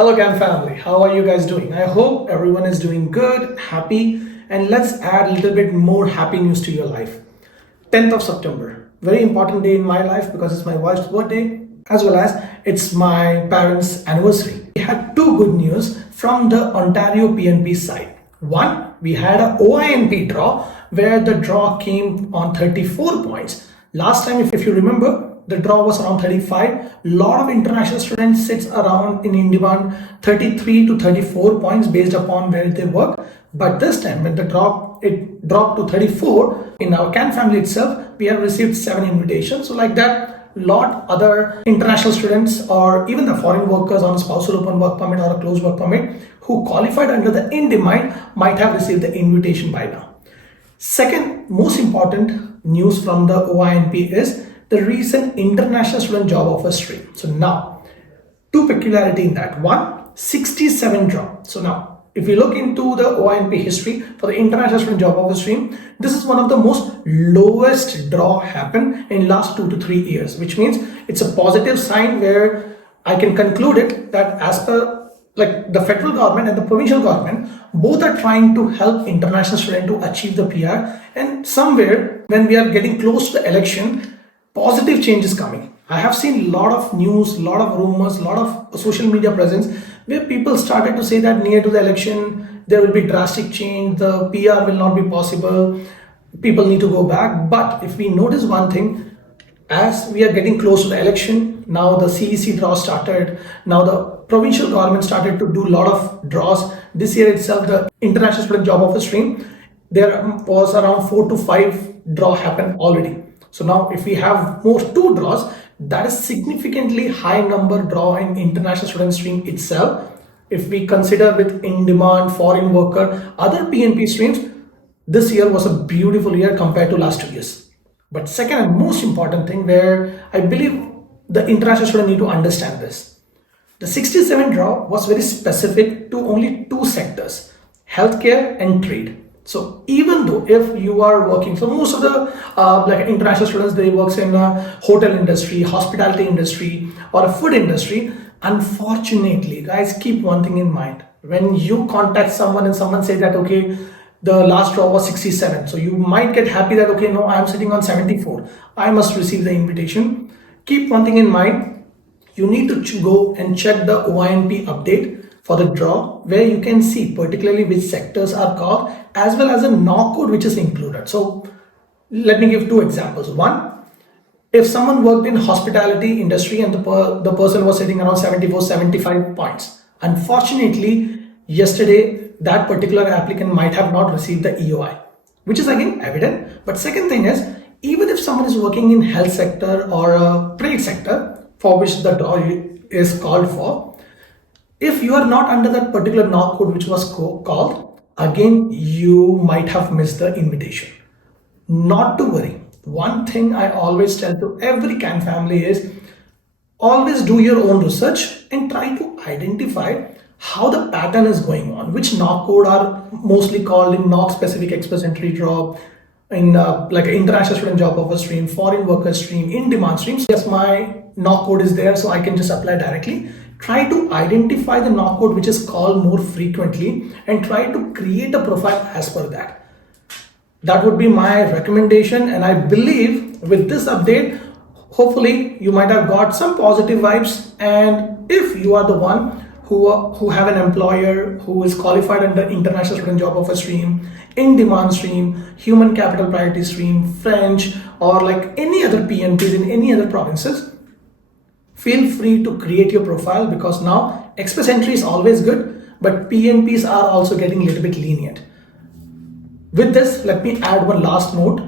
Hello Can family, how are you guys doing? I hope everyone is doing good, happy, and let's add a little bit more happy news to your life. 10th of September, very important day in my life because it's my wife's birthday as well as it's my parents' anniversary. We had two good news from the Ontario PNP side. One, we had a OINP draw where the draw came on 34 points. Last time, if you remember, the draw was around 35. A lot of international students sits around in INDEMAND 33 to 34 points based upon where they work. But this time when it dropped to 34, in our Can family itself, we have received 7 invitations. So like that, lot other international students or even the foreign workers on a spousal open work permit or a closed work permit who qualified under the INDEMAND might have received the invitation by now. Second most important news from the OINP is the recent international student job offer stream. So now, two peculiarity in that. One, 67 draw. So now, if you look into the OINP history for the international student job offer stream, this is one of the most lowest draw happened in last 2 to 3 years, which means it's a positive sign where I can conclude it that as per like the federal government and the provincial government, both are trying to help international students to achieve the PR, and somewhere when we are getting close to the election, positive change is coming. I have seen a lot of news, a lot of rumors, a lot of social media presence where people started to say that near to the election, there will be drastic change, the PR will not be possible, people need to go back. But if we notice one thing, as we are getting close to the election, now the CEC draw started, now the provincial government started to do a lot of draws. This year itself, the international student job offer stream, there was around 4 to 5 draw happened already. So now if we have more 2 draws, that is significantly high number draw in international student stream itself. If we consider with INDEMAND, foreign worker, other PNP streams, this year was a beautiful year compared to last 2 years. But second and most important thing where I believe the international student need to understand this. The 67 draw was very specific to only 2 sectors, healthcare and trade. So even though if you are working, so most of the like international students, they works in a hotel industry, hospitality industry or a food industry. Unfortunately, guys, keep one thing in mind. When you contact someone and someone say that, okay, the last draw was 67. So you might get happy that, okay, no, I'm sitting on 74. I must receive the invitation. Keep one thing in mind. You need to go and check the OINP update for the draw where you can see particularly which sectors are called as well as a knock code which is included. So let me give 2 examples. One, if someone worked in hospitality industry and the person was sitting around 74, 75 points, unfortunately, yesterday that particular applicant might have not received the EOI, which is again evident. But second thing is, even if someone is working in health sector or a trade sector for which the draw is called for, if you are not under that particular knock code which was called, again, you might have missed the invitation. Not to worry. One thing I always tell to every Can family is always do your own research and try to identify how the pattern is going on, which knock code are mostly called in knock specific express entry draw, in like international student job offer stream, foreign worker stream, INDEMAND streams. Yes, my knock code is there, so I can just apply directly. Try to identify the knock code which is called more frequently and try to create a profile as per that. That would be my recommendation, and I believe with this update, hopefully you might have got some positive vibes. And if you are the one who have an employer who is qualified under international student job offer stream, INDEMAND stream, human capital priority stream, French, or like any other PNPs in any other provinces, feel free to create your profile because now express entry is always good, but PNPs are also getting a little bit lenient. With this, let me add one last note.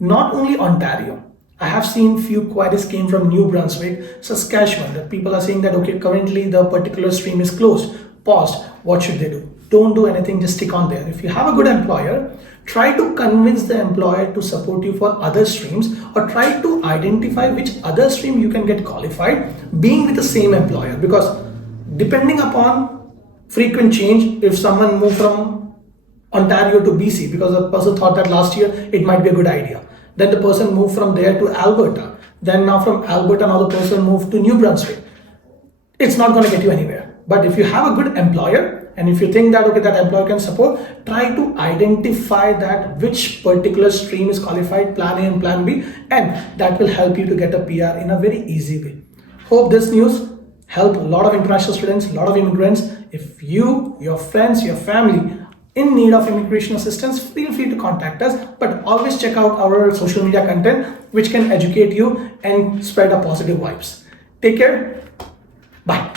Not only Ontario, I have seen few queries came from New Brunswick, Saskatchewan, that people are saying that, okay, currently the particular stream is closed, paused, what should they do? Don't do anything, just stick on there. If you have a good employer, try to convince the employer to support you for other streams or try to identify which other stream you can get qualified being with the same employer, because depending upon frequent change, if someone moved from Ontario to BC because the person thought that last year it might be a good idea, then the person moved from there to Alberta, then now from Alberta now the person moved to New Brunswick, it's not going to get you anywhere. But if you have a good employer, and if you think that, okay, that employer can support, try to identify that which particular stream is qualified, plan A and plan B, and that will help you to get a PR in a very easy way. Hope this news help a lot of international students, a lot of immigrants. If you, your friends, your family in need of immigration assistance, feel free to contact us, but always check out our social media content which can educate you and spread a positive vibes. Take care. Bye.